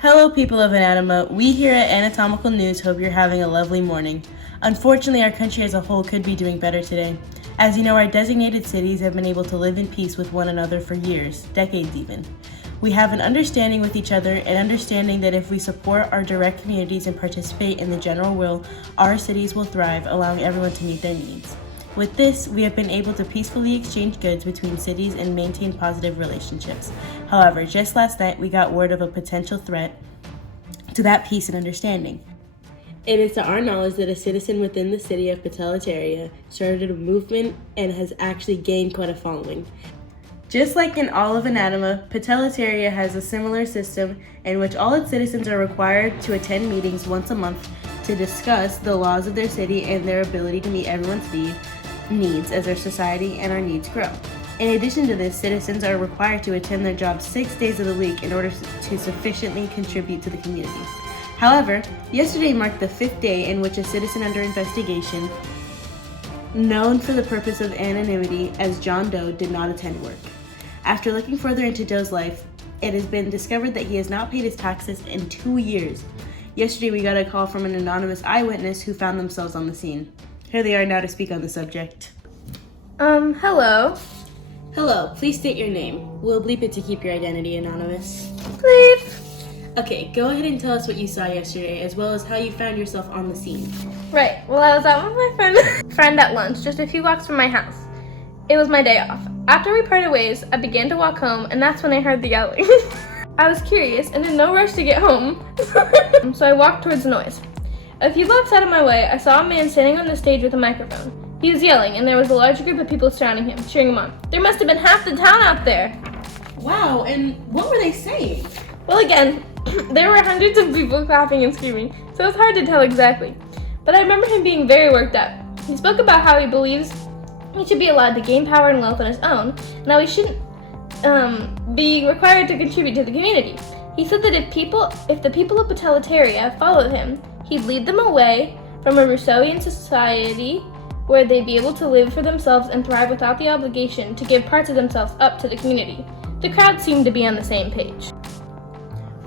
Hello, people of Anatoma. We here at Anatomical News hope you're having a lovely morning. Unfortunately, our country as a whole could be doing better today. As you know, our designated cities have been able to live in peace with one another for years, decades even. We have an understanding with each other and understanding that if we support our direct communities and participate in the general will, our cities will thrive, allowing everyone to meet their needs. With this, we have been able to peacefully exchange goods between cities and maintain positive relationships. However, just last night, we got word of a potential threat to that peace and understanding. It is to our knowledge that a citizen within the city of Patelataria started a movement and has actually gained quite a following. Just like in all of Anatoma, Patelataria has a similar system in which all its citizens are required to attend meetings once a month to discuss the laws of their city and their ability to meet everyone's needs as our society and our needs grow. In addition to this, citizens are required to attend their jobs 6 days of the week in order to sufficiently contribute to the community. However, yesterday marked the 5th day in which a citizen under investigation, known for the purpose of anonymity as John Doe, did not attend work. After looking further into Doe's life, it has been discovered that he has not paid his taxes in 2 years. Yesterday, we got a call from an anonymous eyewitness who found themselves on the scene. Here they are now to speak on the subject. Hello. Hello, please state your name. We'll bleep it to keep your identity anonymous. Bleep. Okay, go ahead and tell us what you saw yesterday, as well as how you found yourself on the scene. Right. Well, I was out with my friend at lunch, just a few blocks from my house. It was my day off. After we parted ways, I began to walk home, and that's when I heard the yelling. I was curious and in no rush to get home, so I walked towards the noise. A few blocks out of my way, I saw a man standing on the stage with a microphone. He was yelling, and there was a large group of people surrounding him, cheering him on. There must have been half the town out there. Wow, and what were they saying? Well, again, there were hundreds of people clapping and screaming, so it was hard to tell exactly. But I remember him being very worked up. He spoke about how he believes he should be allowed to gain power and wealth on his own, and how he shouldn't be required to contribute to the community. He said that if the people of Patelataria followed him, he'd lead them away from a Rousseauian society where they'd be able to live for themselves and thrive without the obligation to give parts of themselves up to the community. The crowd seemed to be on the same page.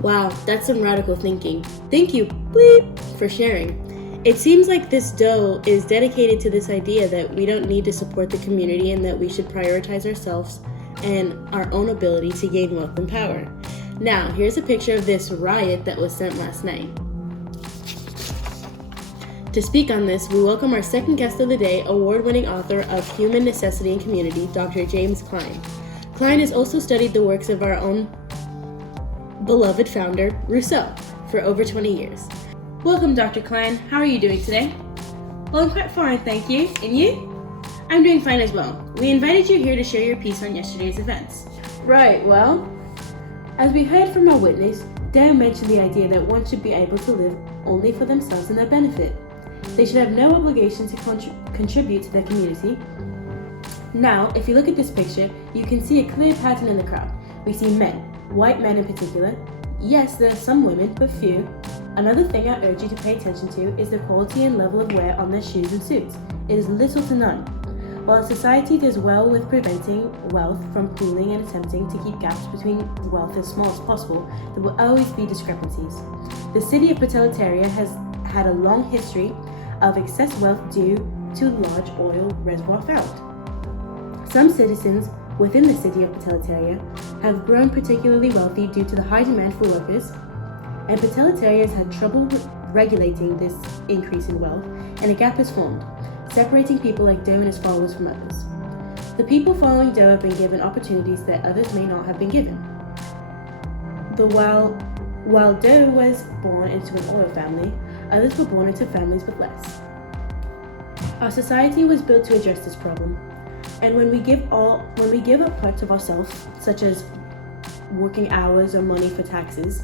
Wow, that's some radical thinking. Thank you, bleep, for sharing. It seems like this Doe is dedicated to this idea that we don't need to support the community and that we should prioritize ourselves and our own ability to gain wealth and power. Now, here's a picture of this riot that was sent last night. To speak on this, we welcome our second guest of the day, award-winning author of Human Necessity and Community, Dr. James Klein. Klein has also studied the works of our own beloved founder, Rousseau, for over 20 years. Welcome, Dr. Klein. How are you doing today? Well, I'm quite fine, thank you. And you? I'm doing fine as well. We invited you here to share your piece on yesterday's events. Right, well, as we heard from our witness, Doe mentioned the idea that one should be able to live only for themselves and their benefit. They should have no obligation to contribute to their community. Now, if you look at this picture, you can see a clear pattern in the crowd. We see men, white men in particular. Yes, there are some women, but few. Another thing I urge you to pay attention to is the quality and level of wear on their shoes and suits. It is little to none. While society does well with preventing wealth from pooling and attempting to keep gaps between wealth as small as possible, there will always be discrepancies. The city of Patelataria has had a long history of excess wealth due to large oil reservoir found. Some citizens within the city of Patelataria have grown particularly wealthy due to the high demand for workers, and Patelataria has had trouble regulating this increase in wealth, and a gap has formed, separating people like Doe and his followers from others. The people following Doe have been given opportunities that others may not have been given. While Doe was born into an oil family, others were born into families with less. Our society was built to address this problem, and when we give up parts of ourselves, such as working hours or money for taxes,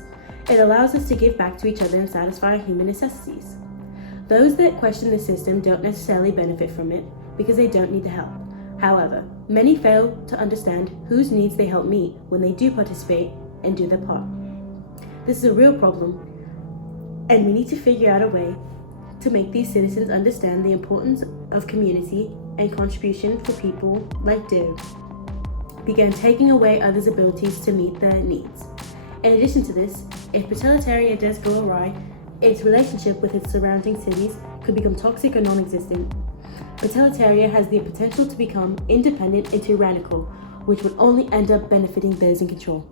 it allows us to give back to each other and satisfy our human necessities. Those that question the system don't necessarily benefit from it because they don't need the help. However, many fail to understand whose needs they help meet when they do participate and do their part. This is a real problem, and we need to figure out a way to make these citizens understand the importance of community and contribution for people like Doe began taking away others' abilities to meet their needs. In addition to this, If Petalitaria does go awry, its relationship with its surrounding cities could become toxic or non-existent. Petalitaria has the potential to become independent and tyrannical, which would only end up benefiting those in control.